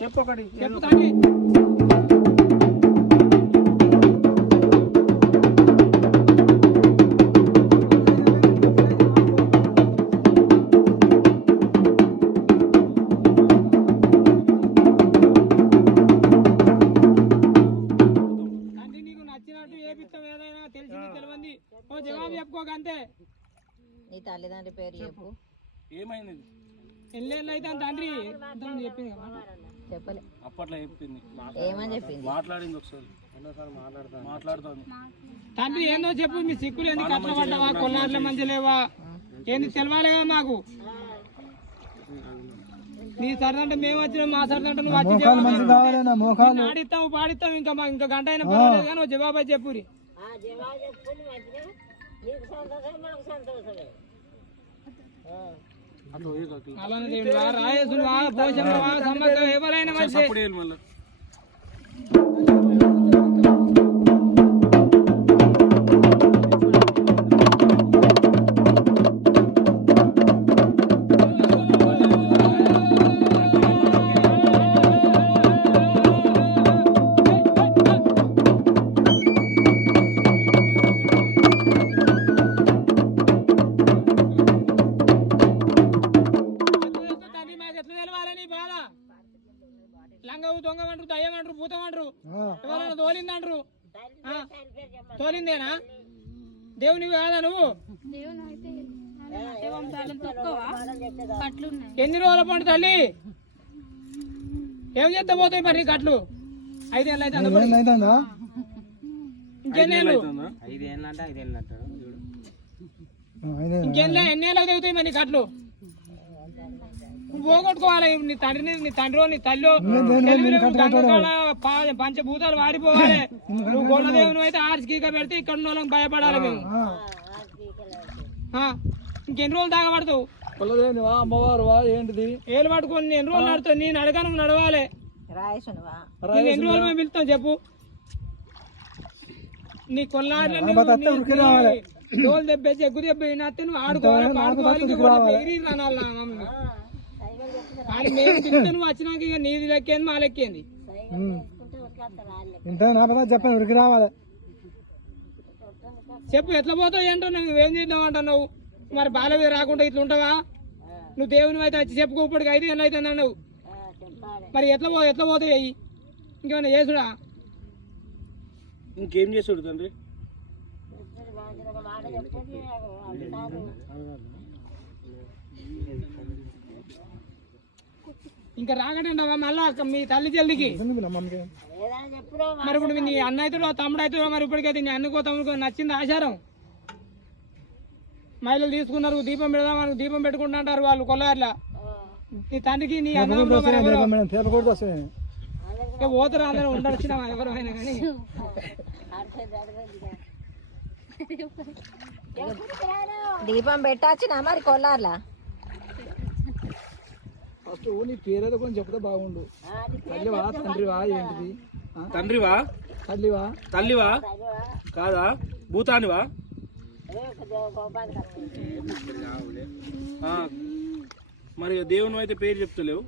చెప్పొకటి చెప్పు తండ్రి. జవాబు చెప్పుకోక అంతే. నీ తల్లిదండ్రి పేరు చెప్పు. ఏమైంది? ఎల్లేళ్ళు అయితే తండ్రి చెప్పింది చెప్పలే. అప్పట్లో చెప్పింది. ఏమని చెప్పింది? మాట్లాడింది ఒకసారి మాట్లాడుతుంది. తండ్రి ఏందో చెప్పు. మీ సిక్కులు ఏంది? కష్టపడ్డావా? కొల్లాట్ల మంచి లేవా? ఏంది తెలవాలేగా మాకు. నీ సరదంటే మేము వచ్చినాం, మా సరదంటే నువ్వు వచ్చి ఆడిస్తావు పాడిస్తావు. ఇంకా గంట అయినా పర్వాలేదు కానీ జవాబు అయితే చెప్పురి. అలానే రాయేసువా పోషమ్మవా సమ్మక్క ఎవరైనా మంచి. లంగవు దొంగమంటారు, దయ్యమంటారు, భూతమంటారు, ఎవరైనా తోలిందంటారు. తోలిందేనా? దేవుని కాదా నువ్వు? ఎన్ని రోజుల పండు తల్లి? ఏం చేస్తా పోతాయి మరి కట్లు? 5 ఏళ్ళు అయితే ఇంకెన్నేళ్ళు? ఇంకెన్నే ఎన్నేళ్ళు అవుతాయి మరి కట్లు? పోగొట్టుకోవాలి. నీ తండ్రిని, నీ తండ్రి, నీ తల్లి పంచభూతాలు వాడిపోవాలి. నువ్వు గొడవదేవును అయితే ఆర్చికీక పెడితే ఇక్కడ ఉన్న వాళ్ళకి భయపడాలి మేము. ఇంకెన్ని రోజులు దాకా పడతావు? అమ్మవారు ఏంటిది? ఏళ్ళు పట్టుకొని ఎన్ని రోజులు నడుతావు? నేను అడగా నువ్వు నడవాలి. ఎన్ని రోజులు మేము పిలుస్తాం చెప్పు? నీ కొల్లారు డోలు దెబ్బేసి ఎగ్గు దెబ్బ నత్తే నువ్వు ఆడుకోవాలి, పాడుకోవాలి. కానీ మేము పిలిస్తే నువ్వు వచ్చినాక ఇక నీది లెక్కేంది, మా లెక్కేంది. చెప్పాను ఉరికి రావాలి. చెప్పు ఎట్లా పోతావు ఏంటో? నువ్వేం చేద్దాం అంటున్నావు? మరి బాలవి రాకుండా ఇట్లా ఉంటావా? నువ్వు దేవుని అయితే వచ్చి చెప్పుకో. ఇప్పటికి 5 ఏళ్ళు అవుతుంది అన్నావు. మరి ఎట్లా పోతాయి అయ్యి? ఇంకేమైనా చేసుడా? ఇంకేం చేసుడు తండ్రి? ఇంకా రాకటంటావా మళ్ళా మీ తల్లి చెల్లికి? మరి ఇప్పుడు నీ అన్న అవుతాడో తమ్ముడు అవుతాడో మరి ఇప్పటికైతే నీ అన్నకో తమ్ముడికో నచ్చింది ఆచారం. మహిళలు తీసుకున్నారు, దీపం పెడదామని దీపం పెట్టుకుంటుంటారు వాళ్ళు కొల్లార్లా. నీ తండ్రికి నీ అన్న పోతారు అందరూ ఉండొచ్చినా ఎవరైనా కానీ. దీపం పెట్టొచ్చినా మరి కొల్లార్లా? ఫస్ట్ నీ పేరేదో కొంచెం చెప్తే బాగుండు. తల్లివా తండ్రివా ఏంటిది? తండ్రివా తల్లివా కాదా భూతానివా? మరి దేవుని అయితే పేరు చెప్తలేవు.